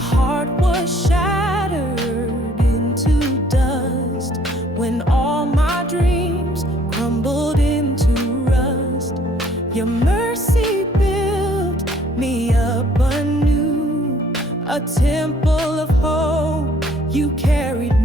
heart was shattered into dust when all my dreams crumbled into rust. Your mercy built me up anew, a temple of hope. You carried